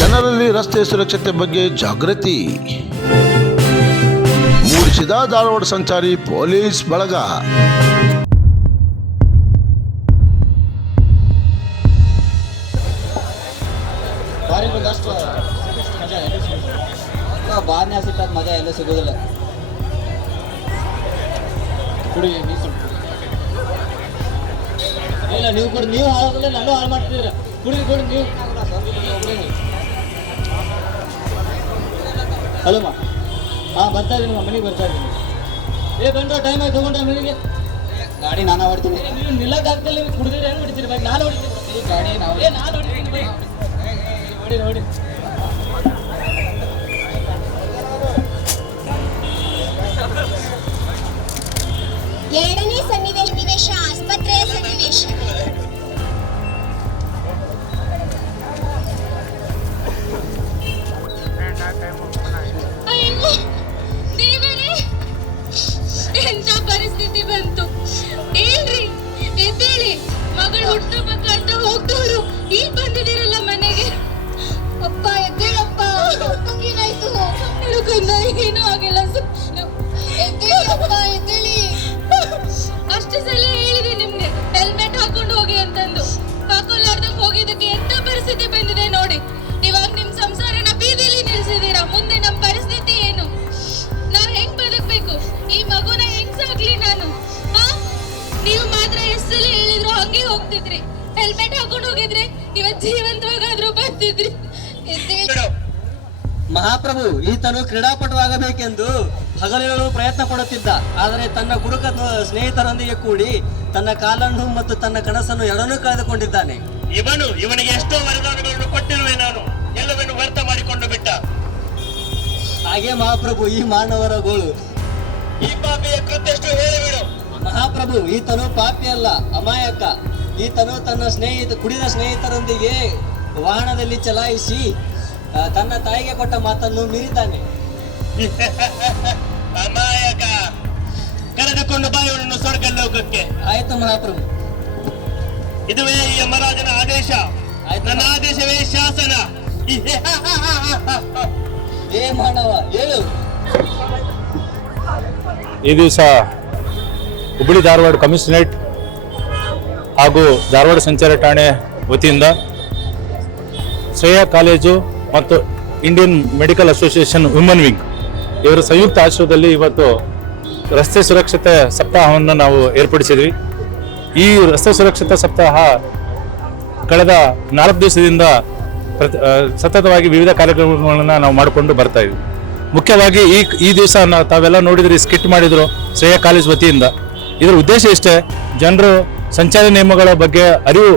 ಜನರಲ್ಲಿ ರಸ್ತೆ ಸುರಕ್ಷತೆ ಬಗ್ಗೆ ಜಾಗೃತಿ ಮೂಡಿಸಿದ ಧಾರವಾಡ ಸಂಚಾರಿ ಪೊಲೀಸ್ ಬಳಗ. ಬಾರ್ನೇ ಸಿಟ್ಟಾದ ಮಜಾ ಎಲ್ಲ ಸಿಗೋದಿಲ್ಲ. ಕುಡಿ ಇಲ್ಲ ನೀವು ಕೊಡಿ, ನೀವು ಹಾಳಾಗಲ್ಲ ನಾನು ಹಾಳು ಮಾಡ್ತಿದ್ದೀರ. ಕುಡಿ ನೀವು. ಹಲೋ ಮಾ, ಬರ್ತಾ ಇದ್ದೀನಿ ಮನೆಗೆ ಬರ್ತಾ ಇದ್ದೀನಿ. ಬಂದ್ರೆ ಟೈಮ್ ಆಯ್ತು, ತಗೊಂಡ್ರೆ ಮನೆಗೆ ಗಾಡಿ ನಾನು ಹೊಡ್ತೀನಿ. ನೀವು ನಿಲ್ಲಕ್ಕೆ ಆಗ್ತಿಲ್ಲ, ಕುಡಿದ್ರೆ ಏನು ಹೊಡಿತೀರಿ ಬೈಕ್? ನಾನು ಹೊಡಿತೀನಿ ಗಾಡಿ. ನಾನು ಹೊಡಿತೀನಿ ಬೈಕ್. ನೋಡಿ ಎರಡನೇ ಸನ್ನಿವೇಶ ಆಸ್ಪತ್ರೆಯ ಸನ್ನಿವೇಶ. ಎಂತ ಪರಿಸ್ಥಿತಿ ಬಂತು ಏನ್ರಿ? ಎದ್ದೇಳಿ, ಮಗಳು ಹುಟ್ಟಬೇಕಂತ ಹೋಗ್ತವ್ರು ಈಗ ಬಂದಿದ್ದೀರಲ್ಲ ಮನೆಗೆ. ಅಪ್ಪ ಎದ್ದೇಳಪ್ಪ, ಏನಾಯ್ತು? ಏನೂ ಆಗಿಲ್ಲ. ಎದ್ದೇಳಪ್ಪ, ಎದ್ದೇಳಿ. ಅಷ್ಟು ಸಲ ಹೇಳಿದೆ ನಿಮ್ಗೆ ಹೆಲ್ಮೆಟ್ ಹಾಕೊಂಡು ಹೋಗಿ ಅಂತಂದು. ಹಾಕೊಳ್ಳಾರ್ದಂಗ್ ಹೋಗಿದ್ದಕ್ಕೆ ಎಂತ ಪರಿಸ್ಥಿತಿ ಬಂದಿದೆ ನೋಡಿ. ಇವಾಗ ನಿಮ್ ಸಂಸಾರನ ಬೀದಿಲಿ ನಿಲ್ಸಿದೀರಾ. ಮುಂದೆ ನಮ್ ಪರಿಸ್ಥಿತಿ ಏನು? ನಾವ್ ಹೆಂಗ್ ಬದುಕ್ಬೇಕು? ಈ ಮಗುನ ಹೆಂಗ್ ಸಾಕ್ಲಿ ನಾನು? ನೀವು ಮಾತ್ರ ಎಷ್ಟು ಸಲ ಹೇಳಿದ್ರು ಹಂಗೆ ಹೋಗ್ತಿದ್ರಿ. ಹೆಲ್ಮೆಟ್ ಹಾಕೊಂಡು ಹೋಗಿದ್ರೆ ಇವತ್ ಜೀವಂತವಾಗಾದ್ರೂ ಬರ್ತಿದ್ರಿ. ಮಹಾಪ್ರಭು ಈತನು ಕ್ರೀಡಾಪಟುವಾಗಬೇಕೆಂದು ಹಗಲಿರುಳು ಪ್ರಯತ್ನ ಪಡುತ್ತಿದ್ದ. ಆದರೆ ತನ್ನ ಕುಡುಕ ಸ್ನೇಹಿತರೊಂದಿಗೆ ಕೂಡಿ ತನ್ನ ಕಾಲನ್ನು ಮತ್ತು ತನ್ನ ಕನಸನ್ನು ಎರಡನ್ನೂ ಕಳೆದುಕೊಂಡಿದ್ದಾನೆ. ಇವನಿಗೆ ಎಷ್ಟೋ ವರದಾನಗಳನ್ನು ಕೊಟ್ಟಿರುವೆ ನಾನು, ಎಲ್ಲವನ್ನು ವ್ಯರ್ಥ ಮಾಡಿಕೊಂಡು ಬಿಟ್ಟ. ಹಾಗೆ ಮಹಾಪ್ರಭು, ಈ ಮಾನವರ ಗೋಳು. ಈ ಪಾಪಿಯ ಕೃತ್ಯಷ್ಟು ಹೇಳಿಬಿಡು. ಮಹಾಪ್ರಭು, ಈತನು ಪಾಪಿ ಅಲ್ಲ, ಅಮಾಯಕ. ಈತನು ತನ್ನ ಕುಡಿದ ಸ್ನೇಹಿತರೊಂದಿಗೆ ವಾಹನದಲ್ಲಿ ಚಲಾಯಿಸಿ ತನ್ನ ತಾಯಿಗೆ ಕೊಟ್ಟ ಮಾತನ್ನು ಮೀರಿದ್ದಾನೆ. ಅಮಾಯಕ, ಕರೆದುಕೊಂಡು ಬಾಯವನನ್ನು ಸ್ವರ್ಗ ಲೋಕಕ್ಕೆ. ಆಯ್ತು ಮಹಾಪ್ರಭು, ಇದುವೇ ಈ ಯಮರಾಜನ ಆದೇಶ. ನನ್ನ ಆದೇಶವೇ ಶಾಸನ. ಏ ಮಾನವ ಹೇಳು. ಈ ದಿವಸ ಹುಬ್ಬಳ್ಳಿ ಧಾರವಾಡ ಕಮಿಷನರೇಟ್ ಹಾಗೂ ಧಾರವಾಡ ಸಂಚಾರ ಠಾಣೆ ವತಿಯಿಂದ ಶ್ರೇಯಾ ಕಾಲೇಜು ಮತ್ತು Indian medical association woman wing ಇವರ ಸಂಯುಕ್ತ ಆಶ್ರಯದಲ್ಲಿ ಇವತ್ತು ರಸ್ತೆ ಸುರಕ್ಷತೆ ಸಪ್ತಾಹವನ್ನು ನಾವು ಏರ್ಪಡಿಸಿದ್ವಿ. ಈ ರಸ್ತೆ ಸುರಕ್ಷತಾ ಸಪ್ತಾಹ ಕಳೆದ 4 ದಿವಸದಿಂದ ಸತತವಾಗಿ ವಿವಿಧ ಕಾರ್ಯಕ್ರಮಗಳನ್ನು ನಾವು ಮಾಡಿಕೊಂಡು ಬರ್ತಾ ಇದ್ವಿ. ಮುಖ್ಯವಾಗಿ ಈ ದಿವಸ ತಾವೆಲ್ಲ ನೋಡಿದ್ರಿ, ಸ್ಕಿಟ್ ಮಾಡಿದ್ರು ಶ್ರೇಯಾ ಕಾಲೇಜ್ ವತಿಯಿಂದ. ಇದರ ಉದ್ದೇಶ ಇಷ್ಟೇ, ಜನರು ಸಂಚಾರಿ ನಿಯಮಗಳ ಬಗ್ಗೆ ಅರಿವು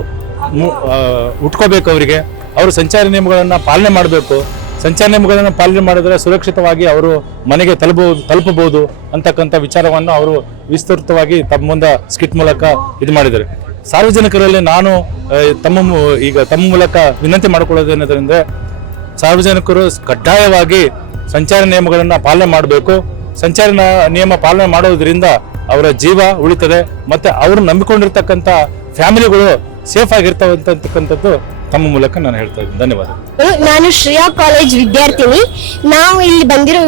ಉಟ್ಕೋಬೇಕು. ಅವರಿಗೆ ಅವರು ಸಂಚಾರಿ ನಿಯಮಗಳನ್ನು ಪಾಲನೆ ಮಾಡಬೇಕು. ಸಂಚಾರ ನಿಯಮಗಳನ್ನು ಪಾಲನೆ ಮಾಡಿದ್ರೆ ಸುರಕ್ಷಿತವಾಗಿ ಅವರು ಮನೆಗೆ ತಲುಪಬಹುದು ಅಂತಕ್ಕಂಥ ವಿಚಾರವನ್ನು ಅವರು ವಿಸ್ತೃತವಾಗಿ ಮುಂದೆ ಸ್ಕಿಟ್ ಮೂಲಕ ಇದು ಮಾಡಿದ್ದಾರೆ. ಸಾರ್ವಜನಿಕರಲ್ಲಿ ನಾನು ತಮ್ಮ ಮೂಲಕ ವಿನಂತಿ ಮಾಡಿಕೊಳ್ಳೋದೇನೆಂದರೆ, ಸಾರ್ವಜನಿಕರು ಕಡ್ಡಾಯವಾಗಿ ಸಂಚಾರ ನಿಯಮಗಳನ್ನು ಪಾಲನೆ ಮಾಡಬೇಕು. ಸಂಚಾರ ನಿಯಮ ಪಾಲನೆ ಮಾಡೋದ್ರಿಂದ ಅವರ ಜೀವ ಉಳಿತದೆ, ಮತ್ತೆ ಅವರು ನಂಬಿಕೊಂಡಿರ್ತಕ್ಕಂಥ ಫ್ಯಾಮಿಲಿಗಳು ಸೇಫ್ ಆಗಿರ್ತಾವೆ ಅಂತಕ್ಕಂಥದ್ದು ತಮ್ಮ ಮೂಲಕ ನಾನು ಹೇಳ್ತಾ ಇದ್ದೀನಿ. ಧನ್ಯವಾದ. ನಾನು ಶ್ರೇಯಾ ಕಾಲೇಜ್ ವಿದ್ಯಾರ್ಥಿನಿ. ನಾವು ಇಲ್ಲಿ ಬಂದಿರೋ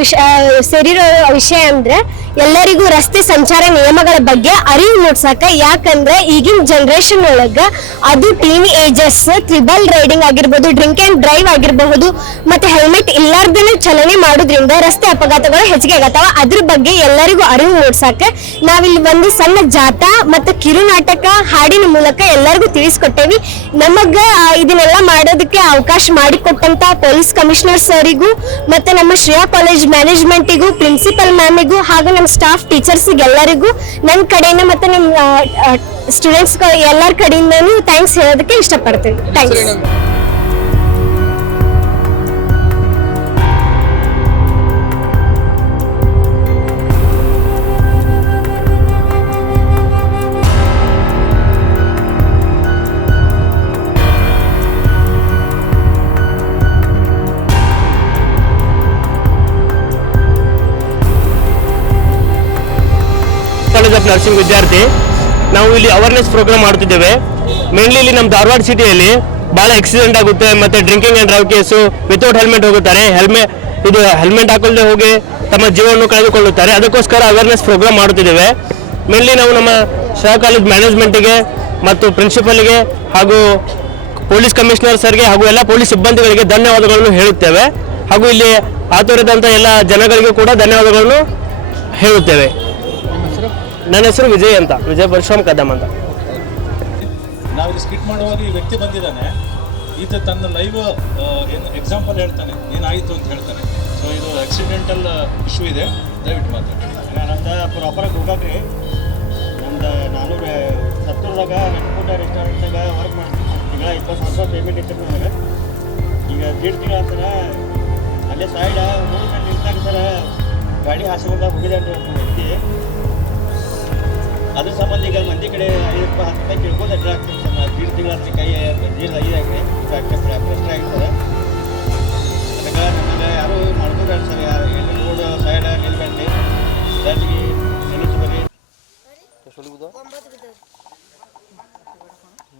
ಸೇರಿರೋ ವಿಷಯ ಅಂದ್ರೆ ಎಲ್ಲರಿಗೂ ರಸ್ತೆ ಸಂಚಾರ ನಿಯಮಗಳ ಬಗ್ಗೆ ಅರಿವು ಮೂಡ್ಸಕ. ಯಾಕಂದ್ರೆ ಈಗಿನ ಜನರೇಷನ್ ಒಳಗ ಅದು ಟೀನ್ ಏಜರ್ಸ್ ತ್ರಿಬಲ್ ರೈಡಿಂಗ್ ಆಗಿರ್ಬೋದು, ಡ್ರಿಂಕ್ ಅಂಡ್ ಡ್ರೈವ್ ಆಗಿರಬಹುದು, ಮತ್ತೆ ಹೆಲ್ಮೆಟ್ ಇಲ್ಲಾರ್ದೇನೆ ಚಲನೆ ಮಾಡೋದ್ರಿಂದ ರಸ್ತೆ ಅಪಘಾತಗಳು ಹೆಚ್ಚಿಗೆ ಆಗತ್ತಾವ. ಅದ್ರ ಬಗ್ಗೆ ಎಲ್ಲರಿಗೂ ಅರಿವು ಮೂಡ್ಸಕ ನಾವಿಲ್ಲಿ ಒಂದು ಸಣ್ಣ ಜಾಥಾ ಮತ್ತು ಕಿರುನಾಟಕ ಹಾಡಿನ ಮೂಲಕ ಎಲ್ಲರಿಗೂ ತಿಳಿಸ್ಕೊಟ್ಟೇವಿ. ನಮಗ ಇದನ್ನೆಲ್ಲ ಮಾಡೋದಕ್ಕೆ ಅವಕಾಶ ಮಾಡಿಕೊಟ್ಟಂತ ಪೊಲೀಸ್ ಕಮಿಷನರ್ ಸರಿಗೂ ಮತ್ತೆ ನಮ್ಮ ಶ್ರೇಯಾ ಕಾಲೇಜ್ ಮ್ಯಾನೇಜ್ಮೆಂಟಿಗೂ, ಪ್ರಿನ್ಸಿಪಲ್ ಮ್ಯಾಮಿಗೂ ಹಾಗೂ ನಮ್ಮ ಸ್ಟಾಫ್ ಟೀಚರ್ಸಿಗೆ ಎಲ್ಲರಿಗೂ ನನ್ನ ಕಡೆಯಿಂದ ಮತ್ತೆ ನಮ್ಮ ಸ್ಟೂಡೆಂಟ್ಸ್ ಎಲ್ಲರ ಕಡೆಯಿಂದನೂ ಥ್ಯಾಂಕ್ಸ್ ಹೇಳೋದಕ್ಕೆ ಇಷ್ಟಪಡ್ತೀನಿ. ಥ್ಯಾಂಕ್ಸ್. ಕಾಲೇಜ್ ಆಫ್ ನರ್ಸಿಂಗ್ ವಿದ್ಯಾರ್ಥಿ. ನಾವು ಇಲ್ಲಿ ಅವೇರ್ನೆಸ್ ಪ್ರೋಗ್ರಾಮ್ ಮಾಡ್ತಿದ್ದೇವೆ. ಮೇನ್ಲಿ ಇಲ್ಲಿ ನಮ್ಮ ಧಾರವಾಡ ಸಿಟಿಯಲ್ಲಿ ಭಾಳ ಆಕ್ಸಿಡೆಂಟ್ ಆಗುತ್ತೆ, ಮತ್ತು drinking and drive case, without helmet ಹೋಗುತ್ತಾರೆ, ಹೆಲ್ಮೆಟ್ ಹಾಕೊಳ್ಳದೆ ಹೋಗಿ ತಮ್ಮ ಜೀವನವನ್ನು ಕಳೆದುಕೊಳ್ಳುತ್ತಾರೆ. ಅದಕ್ಕೋಸ್ಕರ ಅವೇರ್ನೆಸ್ ಪ್ರೋಗ್ರಾಮ್ ಮಾಡುತ್ತಿದ್ದೇವೆ. ಮೇನ್ಲಿ ನಾವು ನಮ್ಮ ಶಾಲಾ ಕಾಲೇಜ್ ಮ್ಯಾನೇಜ್ಮೆಂಟಿಗೆ ಮತ್ತು ಪ್ರಿನ್ಸಿಪಲ್ಗೆ ಹಾಗೂ ಪೊಲೀಸ್ ಕಮಿಷನರ್ ಸರ್ಗೆ ಹಾಗೂ ಎಲ್ಲ ಪೊಲೀಸ್ ಸಿಬ್ಬಂದಿಗಳಿಗೆ ಧನ್ಯವಾದಗಳನ್ನು ಹೇಳುತ್ತೇವೆ. ಹಾಗೂ ಇಲ್ಲಿ ಹಾತೊರೆದಂಥ ಎಲ್ಲ ಜನಗಳಿಗೂ ಕೂಡ ಧನ್ಯವಾದಗಳನ್ನು ಹೇಳುತ್ತೇವೆ. ನನ್ನ ಹೆಸರು ವಿಜಯ್ ಅಂತ, ವಿಜಯ್ ಪರಶುರಾಮ್ ಕದಮ್ ಅಂತ. ನಾವಿಲ್ಲಿ ಸ್ಕಿಟ್ ಮಾಡುವಾಗ ಈ ವ್ಯಕ್ತಿ ಬಂದಿದ್ದಾನೆ, ಈತ ತನ್ನ ಲೈವ್ ಏನು ಎಕ್ಸಾಂಪಲ್ ಹೇಳ್ತಾನೆ, ಏನಾಯಿತು ಅಂತ ಹೇಳ್ತಾನೆ. ಸೊ ಇದು ಆಕ್ಸಿಡೆಂಟಲ್ ಇಶ್ಯೂ ಇದೆ, ದಯವಿಟ್ಟು ಮಾತಾಡಿ. ನಮ್ದು ಪ್ರಾಪರಾಗಿ ಹೋಗಾಕ್ರಿ. ನಮ್ದು ನಾನು ಸತ್ತೂರ್ದಾಗ ನೆಟ್ಫುಡ್ ರೆಸ್ಟೋರೆಂಟ್ನಾಗ ವರ್ಕ್ ಮಾಡ್ತೀನಿ. ತಿಂಗಳ 20,000 ಪೇಮೆಂಟ್ ಇತ್ತು ನನಗೆ. ಈಗ 1.5 ತಿಂಗಳ ಸರ ಅಲ್ಲೇ ಸೈಡ್ 3 ಗಂಟೆ ನಿಂತಾಗ ಸರ ಗಾಡಿ ಹಾಸ್ಕೊಂಡಾಗ ಹೋಗಿದೆ ಅಂತ ವ್ಯಕ್ತಿ. ಅದ್ರ ಸಂಬಂಧ ಈಗ ಮಂದಿ ಕಡೆ 5 ರೂಪಾಯಿ 10 ರೂಪಾಯಿ ಕೇಳ್ಕೊಂಡು ಅಡ್ಡ ಆಗ್ತೀನಿ ಸರ್. ನಾನು 1.5 ತಿಂಗಳ ಕೈ ನೀರು ಐದಾಗ್ರಿ ಪ್ರೆಸ್ಟರ್ ಆಗಿರ್ತದೆ. ಅದಕ್ಕೆ ನಮಗೆ ಯಾರು ಮಾಡ್ಕೋಬೇಡ ಸರ್. ಹೆಣ್ಣು ರೋಡ್ ಸೈಡ್ ನಿಲ್ಬೇಡಿ, ಜಾತಿಗೆ ನೆನೆಸು ಬರ್ರಿ.